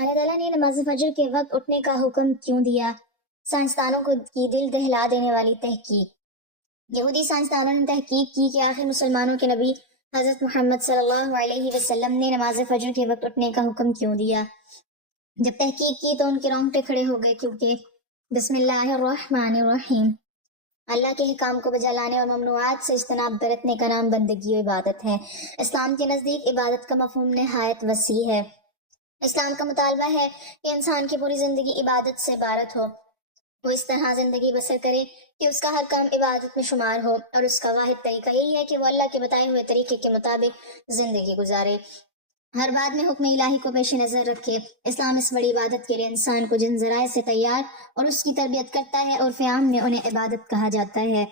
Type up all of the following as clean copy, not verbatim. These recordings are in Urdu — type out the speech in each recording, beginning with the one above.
اللہ تعالیٰ نے نماز فجر کے وقت اٹھنے کا حکم کیوں دیا؟ سائنسدانوں کو کی دل دہلا دینے والی تحقیق۔ یہودی سائنسدانوں نے تحقیق کی کہ آخر مسلمانوں کے نبی حضرت محمد صلی اللہ علیہ وسلم نے نماز فجر کے وقت اٹھنے کا حکم کیوں دیا۔ جب تحقیق کی تو ان کے رونگٹے کھڑے ہو گئے، کیونکہ بسم اللہ الرحمن الرحیم اللہ کے حکام کو بجا لانے اور ممنوعات سے اجتناب برتنے کا نام بندگی و عبادت ہے۔ اسلام کے نزدیک عبادت کا مفہوم نہایت وسیع ہے۔ اسلام کا مطالبہ ہے کہ انسان کی پوری زندگی عبادت سے عبارت ہو، وہ اس طرح زندگی بسر کرے کہ اس کا ہر کام عبادت میں شمار ہو، اور اس کا واحد طریقہ یہی ہے کہ وہ اللہ کے بتائے ہوئے طریقے کے مطابق زندگی گزارے، ہر بات میں حکم الہی کو پیش نظر رکھے۔ اسلام اس بڑی عبادت کے لیے انسان کو جن ذرائع سے تیار اور اس کی تربیت کرتا ہے، اور عام میں انہیں عبادت کہا جاتا ہے،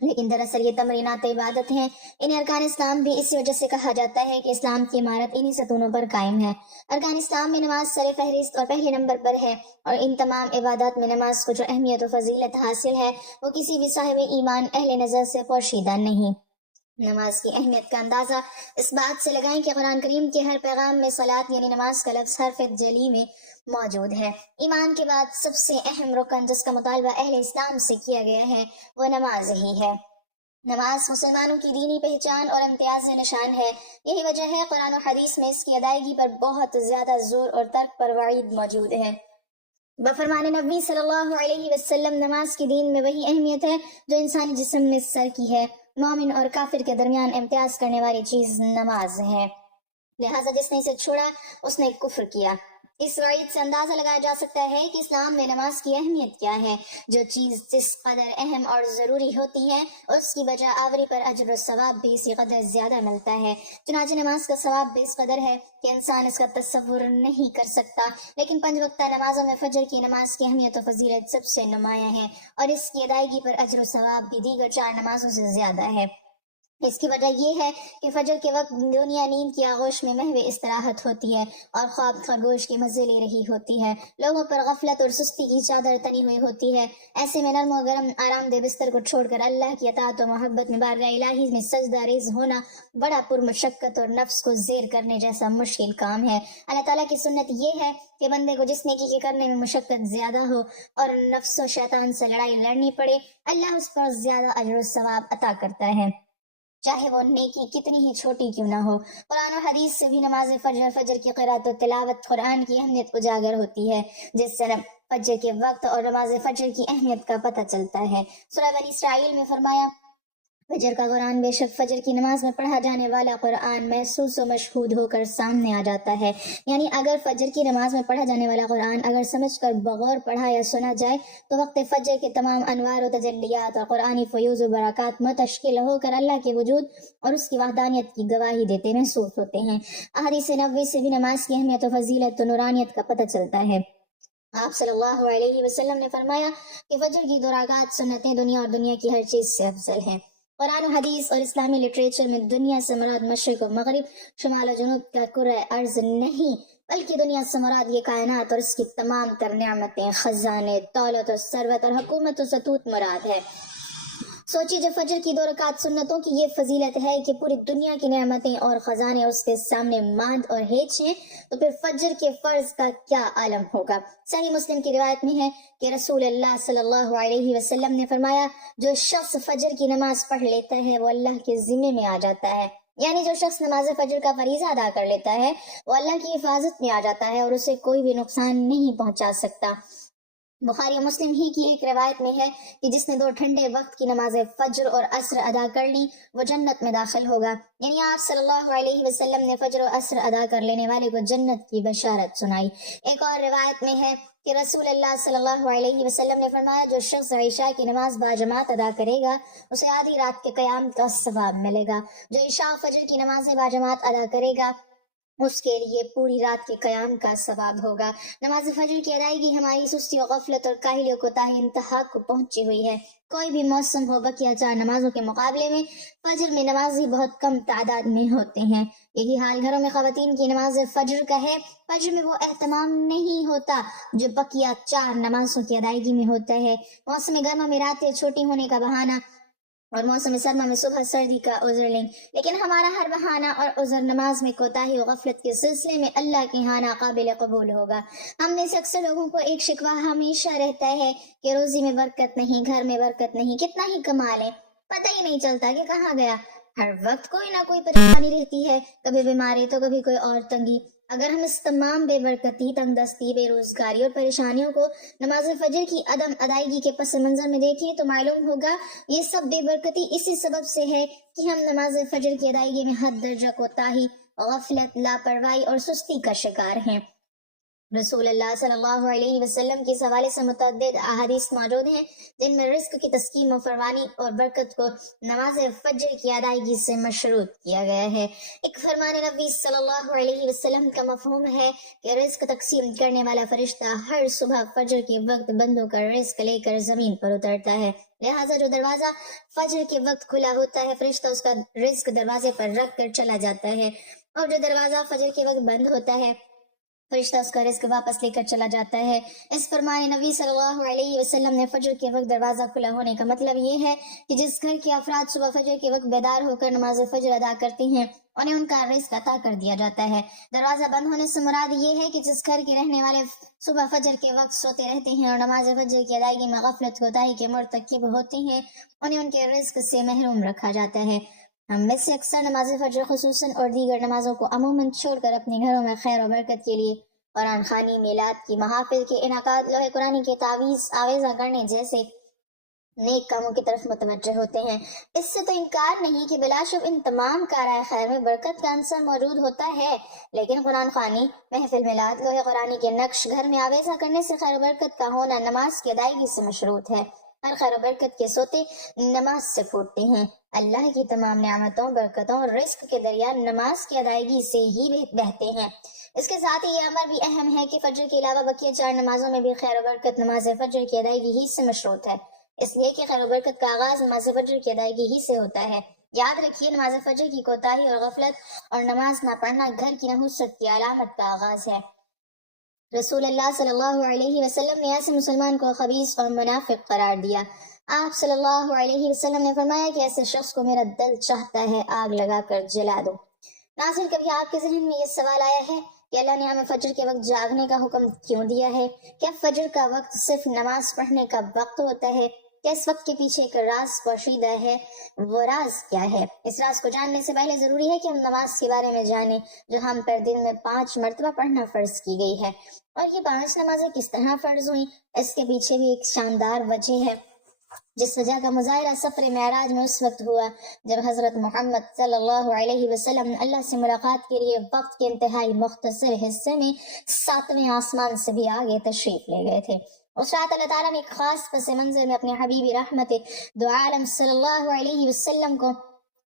لیکن دراصل یہ تمرینات عبادت ہیں۔ انہیں ارکان اسلام بھی اسی وجہ سے کہا جاتا ہے کہ اسلام کی عمارت انہی ستونوں پر قائم ہے۔ ارکان اسلام میں نماز سر فہرست اور پہلے نمبر پر ہے، اور ان تمام عبادات میں نماز کو جو اہمیت و فضیلت حاصل ہے وہ کسی بھی صاحب ایمان اہل نظر سے پوشیدہ نہیں۔ نماز کی اہمیت کا اندازہ اس بات سے لگائیں کہ قرآن کریم کے ہر پیغام میں صلاۃ یعنی نماز کا لفظ حرف جلی میں موجود ہے۔ ایمان کے بعد سب سے اہم رکن جس کا مطالبہ اہل اسلام سے کیا گیا ہے وہ نماز ہی ہے۔ نماز مسلمانوں کی دینی پہچان اور امتیاز نشان ہے۔ یہی وجہ ہے قرآن و حدیث میں اس کی ادائیگی پر بہت زیادہ زور اور ترک پر وعید موجود ہے۔ بفرمان نبی صلی اللہ علیہ وسلم نماز کی دین میں وہی اہمیت ہے جو انسانی جسم میں سر کی ہے۔ مومن اور کافر کے درمیان امتیاز کرنے والی چیز نماز ہے، لہٰذا جس نے اسے چھوڑا اس نے کفر کیا۔ اس وعید سے اندازہ لگایا جا سکتا ہے کہ اسلام میں نماز کی اہمیت کیا ہے۔ جو چیز جس قدر اہم اور ضروری ہوتی ہے اس کی بجا آوری پر اجر و ثواب بھی اسی قدر زیادہ ملتا ہے۔ چنانچہ نماز کا ثواب بھی اس قدر ہے کہ انسان اس کا تصور نہیں کر سکتا، لیکن 5 وقتہ نمازوں میں فجر کی نماز کی اہمیت و فضیلت سب سے نمایاں ہے، اور اس کی ادائیگی پر اجر و ثواب بھی دیگر 4 نمازوں سے زیادہ ہے۔ اس کی وجہ یہ ہے کہ فجر کے وقت دنیا نیند کی آغوش میں محو استراحت ہوتی ہے اور خواب خرگوش کے مزے لے رہی ہوتی ہے۔ لوگوں پر غفلت اور سستی کی چادر تنی ہوئی ہوتی ہے۔ ایسے میں نرم و گرم آرام دہ بستر کو چھوڑ کر اللہ کی اطاعت و محبت میں بارگاہ الہی میں سجدہ ریز ہونا بڑا پرمشقت اور نفس کو زیر کرنے جیسا مشکل کام ہے۔ اللہ تعالیٰ کی سنت یہ ہے کہ بندے کو جس نیکی کے کرنے میں مشقت زیادہ ہو اور نفس و شیطان سے لڑائی لڑنی پڑے، اللہ اس پر زیادہ اجر و ثواب عطا کرتا ہے، چاہے وہ نیکی کتنی ہی چھوٹی کیوں نہ ہو۔ قرآن و حدیث سے بھی نماز فجر کی قرات و تلاوت قرآن کی اہمیت اجاگر ہوتی ہے، جس سے فجر کے وقت اور نماز فجر کی اہمیت کا پتہ چلتا ہے۔ سورہ بنی اسرائیل میں فرمایا، فجر کا قرآن بے شک فجر کی نماز میں پڑھا جانے والا قرآن محسوس و مشہود ہو کر سامنے آ جاتا ہے۔ یعنی اگر فجر کی نماز میں پڑھا جانے والا قرآن اگر سمجھ کر بغور پڑھا یا سنا جائے تو وقت فجر کے تمام انوار و تجلیات اور قرآنی فیوز و برکات متشکل ہو کر اللہ کے وجود اور اس کی وحدانیت کی گواہی دیتے محسوس ہوتے ہیں۔ احادیث نبوی سے بھی نماز کی اہمیت و فضیلت و نورانیت کا پتہ چلتا ہے۔ آپ صلی اللہ علیہ وسلم نے فرمایا کہ فجر کی 2 رکعات سنتیں دنیا اور دنیا کی ہر چیز سے افضل ہیں۔ قرآن و حدیث اور اسلامی لٹریچر میں دنیا سے مراد مشرق و مغرب، شمال و جنوب کا کرۂ ارض نہیں، بلکہ دنیا سے مراد یہ کائنات اور اس کی تمام تر نعمتیں، خزانے، دولت و ثروت اور حکومت و ستوت مراد ہے۔ سوچیے جب فجر کی 2 رکعت سنتوں کی یہ فضیلت ہے کہ پوری دنیا کی نعمتیں اور خزانے اس کے سامنے ماند اور ہیچ ہیں، تو پھر فجر کے فرض کا کیا عالم ہوگا۔ صحیح مسلم کی روایت میں ہے کہ رسول اللہ صلی اللہ علیہ وسلم نے فرمایا، جو شخص فجر کی نماز پڑھ لیتا ہے وہ اللہ کے ذمے میں آ جاتا ہے۔ یعنی جو شخص نماز فجر کا فریضہ ادا کر لیتا ہے وہ اللہ کی حفاظت میں آ جاتا ہے اور اسے کوئی بھی نقصان نہیں پہنچا سکتا۔ بخاری و مسلم ہی کی ایک روایت میں ہے کہ جس نے 2 ٹھنڈے وقت کی نماز فجر اور عصر ادا کر لی وہ جنت میں داخل ہوگا۔ یعنی آپ صلی اللہ علیہ وسلم نے فجر و عصر ادا کر لینے والے کو جنت کی بشارت سنائی۔ ایک اور روایت میں ہے کہ رسول اللہ صلی اللہ علیہ وسلم نے فرمایا، جو شخص عشاء کی نماز باجماعت ادا کرے گا اسے آدھی رات کے قیام کا ثواب ملے گا۔ جو عشاء و فجر کی نمازیں باجماعت ادا کرے گا اس کے لیے پوری رات کے قیام کا ثواب ہوگا۔ نماز فجر کی ادائیگی ہماری سستی و غفلت اور کاہلی و کوتاہی انتہا کو پہنچی ہوئی ہے۔ کوئی بھی موسم ہو، بقیہ 4 نمازوں کے مقابلے میں فجر میں نمازی بہت کم تعداد میں ہوتے ہیں۔ یہی حال گھروں میں خواتین کی نماز فجر کا ہے۔ فجر میں وہ اہتمام نہیں ہوتا جو بقیہ 4 نمازوں کی ادائیگی میں ہوتا ہے۔ موسم گرما میں راتیں چھوٹی ہونے کا بہانہ اور موسم سرما میں صبح سردی کا عذر لیں، لیکن ہمارا ہر بہانہ اور عذر نماز میں کوتاہی و غفلت کے سلسلے میں اللہ کے ہاں ناقابل قبول ہوگا۔ ہم میں سے اکثر لوگوں کو ایک شکوہ ہمیشہ رہتا ہے کہ روزی میں برکت نہیں، گھر میں برکت نہیں، کتنا ہی کما لیں پتہ ہی نہیں چلتا کہ کہاں گیا۔ ہر وقت کوئی نہ کوئی پریشانی رہتی ہے، کبھی بیماری تو کبھی کوئی اور تنگی۔ اگر ہم اس تمام بے برکتی، تنگ دستی، بے روزگاری اور پریشانیوں کو نماز فجر کی عدم ادائیگی کے پس منظر میں دیکھیں تو معلوم ہوگا یہ سب بے برکتی اسی سبب سے ہے کہ ہم نماز فجر کی ادائیگی میں حد درجہ کوتاہی، غفلت، لاپرواہی اور سستی کا شکار ہیں۔ رسول اللہ صلی اللہ علیہ وسلم کے حوالے سے متعدد احادیث موجود ہیں جن میں رزق کی تسکین و فراوانی اور برکت کو نماز فجر کی ادائیگی سے مشروط کیا گیا ہے۔ ایک فرمان نبی صلی اللہ علیہ وسلم کا مفہوم ہے کہ رزق تقسیم کرنے والا فرشتہ ہر صبح فجر کے وقت بندوں کا رزق لے کر زمین پر اترتا ہے، لہٰذا جو دروازہ فجر کے وقت کھلا ہوتا ہے فرشتہ اس کا رزق دروازے پر رکھ کر چلا جاتا ہے، اور جو دروازہ فجر کے وقت بند ہوتا ہے فرشتہ اس کا رزق واپس لے کر چلا جاتا ہے۔ اس فرمان نبی صلی اللہ علیہ وسلم نے فجر کے وقت دروازہ کھلا ہونے کا مطلب یہ ہے کہ جس گھر کے افراد صبح فجر کے وقت بیدار ہو کر نماز فجر ادا کرتے ہیں انہیں ان کا رزق عطا کر دیا جاتا ہے۔ دروازہ بند ہونے سے مراد یہ ہے کہ جس گھر کے رہنے والے صبح فجر کے وقت سوتے رہتے ہیں اور نماز فجر کی ادائیگی میں غفلت کوتاہی کے مرتکب ہوتے ہیں انہیں ان کے رزق سے محروم رکھا جاتا ہے۔ ہم میں سے اکثر نماز فجر خصوصاً اور دیگر نمازوں کو عموماً چھوڑ کر اپنے گھروں میں خیر و برکت کے لیے قرآن خوانی، میلاد کی محافل کے انعقاد، لوح قرآن کے تعویذ آویزہ کرنے جیسے نیک کاموں کی طرف متوجہ ہوتے ہیں۔ اس سے تو انکار نہیں کہ بلا شبہ ان تمام کارائے خیر میں برکت کا عنصر موجود ہوتا ہے، لیکن قرآن خوانی، محفل میلاد، لوح قرآن کے نقش گھر میں آویزہ کرنے سے خیر و برکت کا ہونا نماز کی ادائیگی سے مشروط ہے۔ ہر خیر و برکت کے سوتے نماز سے پھوٹتے ہیں۔ اللہ کی تمام نعمتوں، برکتوں اور رزق کے دریا نماز کی ادائیگی سے ہی بہتے ہیں۔ اس کے ساتھ ہی یہ امر بھی اہم ہے کہ فجر کے علاوہ بقیہ 4 نمازوں میں بھی خیر و برکت نماز فجر کی ادائیگی ہی سے مشروط ہے، اس لیے کہ خیر و برکت کا آغاز نماز فجر کی ادائیگی ہی سے ہوتا ہے۔ یاد رکھیے نماز فجر کی کوتاہی اور غفلت اور نماز نہ پڑھنا گھر کی نحوست کی علامت کا آغاز ہے۔ رسول اللہ صلی اللہ علیہ وسلم نے ایسے مسلمان کو خبیث اور منافق قرار دیا۔ آپ صلی اللہ علیہ وسلم نے فرمایا کہ ایسے شخص کو میرا دل چاہتا ہے آگ لگا کر جلا دو۔ ناظرین، کبھی آپ کے ذہن میں یہ سوال آیا ہے کہ اللہ نے ہمیں فجر کے وقت جاگنے کا حکم کیوں دیا ہے؟ کیا فجر کا وقت صرف نماز پڑھنے کا وقت ہوتا ہے؟ کیا اس وقت کے پیچھے ایک راز پوشیدہ ہے؟ وہ راز کیا ہے؟ اس راز کو جاننے سے پہلے ضروری ہے کہ ہم نماز کے بارے میں جانیں جو ہم پر دن میں 5 مرتبہ پڑھنا فرض کی گئی ہے، اور یہ 5 نمازیں کس طرح فرض ہوئیں۔ اس کے پیچھے بھی ایک شاندار وجہ ہے جس وجہ کا مظاہرہ سفر معراج میں اس وقت ہوا جب حضرت محمد صلی اللہ علیہ وسلم اللہ سے ملاقات کے لیے وقت کے انتہائی مختصر حصے میں 7ویں آسمان سے بھی آگے تشریف لے گئے تھے۔ اس رات اللہ تعالیٰ نے ایک خاص پس منظر میں اپنے حبیب رحمت دو عالم صلی اللہ علیہ وسلم کو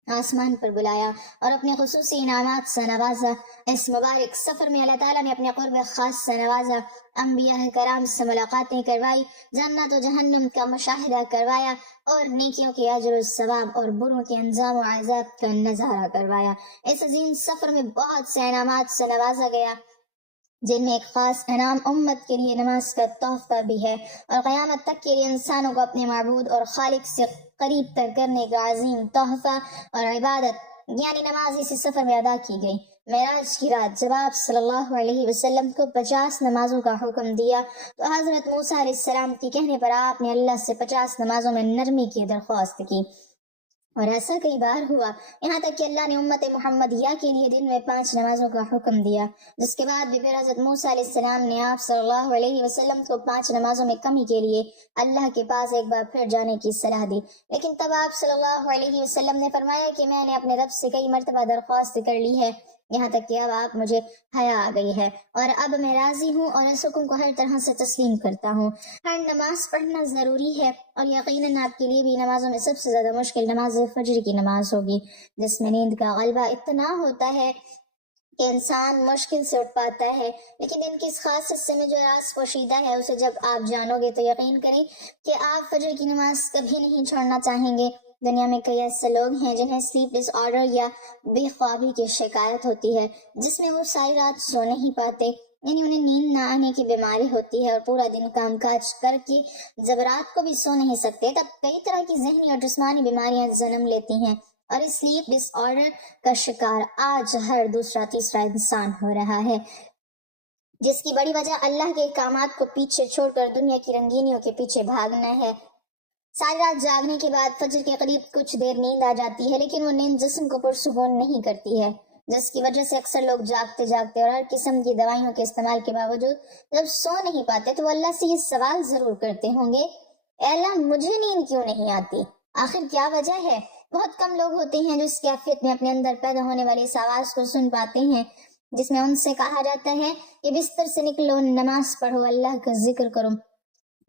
آسمان پر بلایا اور اپنے خصوصی انعامات سے نوازا۔ اس مبارک سفر میں اللہ تعالیٰ نے اپنے قرب خاص سے نوازا، انبیاء کرام سے ملاقاتیں کروائی، جنت و جہنم کا مشاہدہ کروایا اور نیکیوں کے اجر و ثواب اور بروں کے انجام و عذاب کا نظارہ کروایا۔ اس عظیم سفر میں بہت سے انعامات سے نوازا گیا جن میں ایک خاص انعام امت کے لیے نماز کا تحفہ بھی ہے، اور قیامت تک کے لیے انسانوں کو اپنے معبود اور خالق سے قریب تر کرنے کا عظیم تحفہ اور عبادت یعنی نماز اسی سفر میں ادا کی گئی۔ معراج کی رات جب آپ صلی اللہ علیہ وسلم کو 50 نمازوں کا حکم دیا تو حضرت موسیٰ علیہ السلام کے کہنے پر آپ نے اللہ سے 50 نمازوں میں نرمی کی درخواست کی، اور ایسا کئی بار ہوا، یہاں تک کہ اللہ نے امت محمدیہ کے لیے دن میں 5 نمازوں کا حکم دیا، جس کے بعد بھی پھر حضرت موسیٰ علیہ السلام نے آپ صلی اللہ علیہ وسلم کو 5 نمازوں میں کمی کے لیے اللہ کے پاس ایک بار پھر جانے کی صلاح دی، لیکن تب آپ صلی اللہ علیہ وسلم نے فرمایا کہ میں نے اپنے رب سے کئی مرتبہ درخواست کر لی ہے، یہاں تک کہ اب آپ مجھے حیا آ گئی ہے اور اب میں راضی ہوں اور اس حکم کو ہر طرح سے تسلیم کرتا ہوں۔ ہر نماز پڑھنا ضروری ہے، اور یقیناً آپ کے لیے بھی نمازوں میں سب سے زیادہ مشکل نماز فجر کی نماز ہوگی، جس میں نیند کا غلبہ اتنا ہوتا ہے کہ انسان مشکل سے اٹھ پاتا ہے، لیکن ان کے اس خاص حصے میں جو راز پوشیدہ ہے اسے جب آپ جانو گے تو یقین کریں کہ آپ فجر کی نماز کبھی نہیں چھوڑنا چاہیں گے۔ دنیا میں کئی ایسے لوگ ہیں جنہیں سلیپ ڈس آرڈر یا بے خوابی کی شکایت ہوتی ہے، جس میں وہ ساری رات سو نہیں پاتے۔ یعنی انہیں نیند نہ آنے کی بیماری ہوتی ہے اور پورا دن کام کاج کر کے جب رات کو بھی سو نہیں سکتے تب کئی طرح کی ذہنی اور جسمانی بیماریاں جنم لیتی ہیں، اور اس سلیپ ڈس آرڈر کا شکار آج ہر دوسرا تیسرا انسان ہو رہا ہے، جس کی بڑی وجہ اللہ کے احکامات کو پیچھے چھوڑ کر دنیا کی رنگینیوں کے پیچھے بھاگنا ہے۔ ساری رات جاگنے کے بعد فجر کے قریب کچھ دیر نیند آ جاتی ہے، لیکن وہ نیند جسم کو پرسکون نہیں کرتی ہے، جس کی وجہ سے اکثر لوگ جاگتے جاگتے اور ہر قسم کی دوائیوں کے استعمال کے باوجود جب سو نہیں پاتے تو وہ اللہ سے یہ سوال ضرور کرتے ہوں گے، اے اللہ مجھے نیند کیوں نہیں آتی؟ آخر کیا وجہ ہے؟ بہت کم لوگ ہوتے ہیں جو اس کیفیت میں اپنے اندر پیدا ہونے والی اس آواز کو سن پاتے ہیں جس میں ان سے کہا جاتا ہے کہ بستر سے نکلو، نماز پڑھو، اللہ کا ذکر کرو۔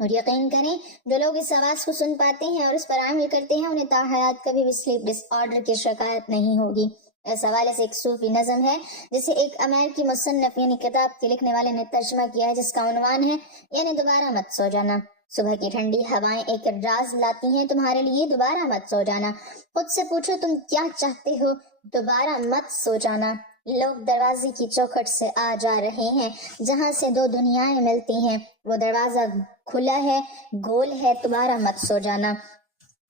اور یقین کریں جو لوگ اس آواز کو سن پاتے ہیں اور اس پر عمل کرتے ہیں انہیں تا حیات کبھی بھی سلیپ ڈس آرڈر کی شکایت نہیں ہوگی۔ اس حوالے سے ایک صوفی نظم ہے جسے ایک امریکی مصنف یعنی کتاب کے لکھنے والے نے ترجمہ کیا ہے، جس کا عنوان ہے یعنی دوبارہ مت سو جانا۔ صبح کی ٹھنڈی ہوائیں ایک راز لاتی ہیں تمہارے لیے، دوبارہ مت سو جانا۔ خود سے پوچھو تم کیا چاہتے ہو، دوبارہ مت سو جانا۔ لوگ دروازے کی چوکھٹ سے آ جا رہے ہیں جہاں سے دو دنیایں ملتی ہیں، وہ دروازہ کھلا ہے، گول ہے، دوبارہ مت سو جانا۔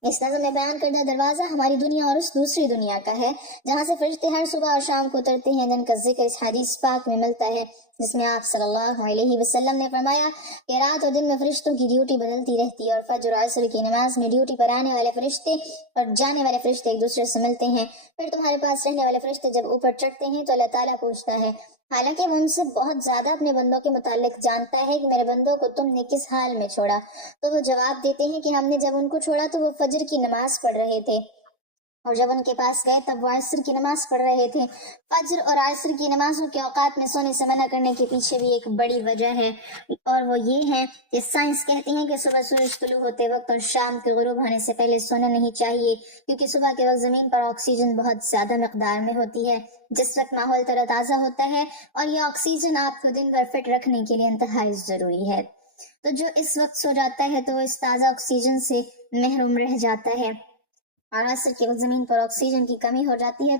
اس نظم میں بیان کردہ دروازہ ہماری دنیا اور اس دوسری دنیا کا ہے جہاں سے فرشتے ہر صبح اور شام کو اترتے ہیں، جن کا ذکر اس حدیث پاک میں ملتا ہے جس میں آپ صلی اللہ علیہ وسلم نے فرمایا کہ رات اور دن میں فرشتوں کی ڈیوٹی بدلتی رہتی ہے، اور فجر اور عصر کی نماز میں ڈیوٹی پر آنے والے فرشتے اور جانے والے فرشتے ایک دوسرے سے ملتے ہیں۔ پھر تمہارے پاس رہنے والے فرشتے جب اوپر چڑھتے ہیں تو اللہ تعالیٰ پوچھتا ہے، حالانکہ وہ ان سے بہت زیادہ اپنے بندوں کے متعلق جانتا ہے، کہ میرے بندوں کو تم نے کس حال میں چھوڑا؟ تو وہ جواب دیتے ہیں کہ ہم نے جب ان کو چھوڑا تو وہ فجر کی نماز پڑھ رہے تھے، اور جب ان کے پاس گئے تب وہ عصر کی نماز پڑھ رہے تھے۔ فجر اور عصر کی نمازوں کے اوقات میں سونے سے منع کرنے کے پیچھے بھی ایک بڑی وجہ ہے، اور وہ یہ ہے کہ سائنس کہتی ہے کہ صبح سورج طلوع ہوتے وقت اور شام کے غروب ہونے سے پہلے سونا نہیں چاہیے، کیونکہ صبح کے وقت زمین پر آکسیجن بہت زیادہ مقدار میں ہوتی ہے، جس وقت ماحول تر و تازہ ہوتا ہے، اور یہ آکسیجن آپ کو دن بھر فٹ رکھنے کے لیے انتہائی ضروری ہے۔ تو جو اس وقت سو جاتا ہے تو وہ اس تازہ آکسیجن سے محروم رہ جاتا ہے، اور عصر کے وقت زمین پر آکسیجن کی کمی ہو جاتی ہے،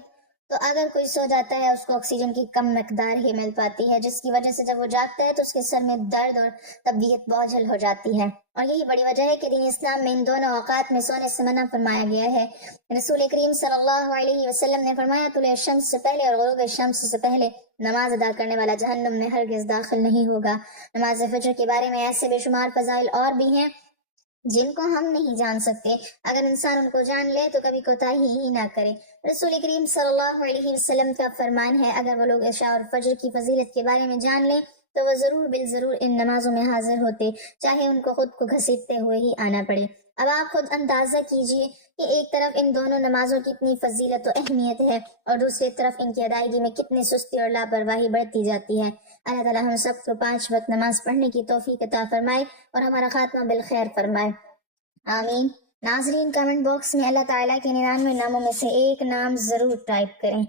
تو اگر کوئی سو جاتا ہے اس کو آکسیجن کی کم مقدار ہی مل پاتی ہے، جس کی وجہ سے جب وہ جاگتا ہے تو اس کے سر میں درد اور طبیعت بوجھل ہو جاتی ہے، اور یہی بڑی وجہ ہے کہ دین اسلام میں ان دونوں اوقات میں سونے سے منع فرمایا گیا ہے۔ رسول کریم صلی اللہ علیہ وسلم نے فرمایا، طلوع شمس سے پہلے اور غروب شمس سے پہلے نماز ادا کرنے والا جہنم میں ہرگز داخل نہیں ہوگا۔ نماز فجر کے بارے میں ایسے بے شمار فضائل اور بھی ہیں جن کو ہم نہیں جان سکتے، اگر انسان ان کو جان لے تو کبھی کوتاہی ہی نہ کرے۔ رسول کریم صلی اللہ علیہ وسلم کا فرمان ہے، اگر وہ لوگ عشاء اور فجر کی فضیلت کے بارے میں جان لیں تو وہ ضرور بالضرور ان نمازوں میں حاضر ہوتے، چاہے ان کو خود کو گھسیٹتے ہوئے ہی آنا پڑے۔ اب آپ خود اندازہ کیجئے کہ ایک طرف ان دونوں نمازوں کی اتنی فضیلت و اہمیت ہے، اور دوسری طرف ان کی ادائیگی میں کتنی سستی اور لاپرواہی بڑھتی جاتی ہے۔ اللہ تعالیٰ ہم سب کو 5 وقت نماز پڑھنے کی توفیق عطا فرمائے اور ہمارا خاتمہ بالخیر فرمائے، آمین۔ ناظرین، کمنٹ باکس میں اللہ تعالیٰ کے 99 ناموں میں سے ایک نام ضرور ٹائپ کریں۔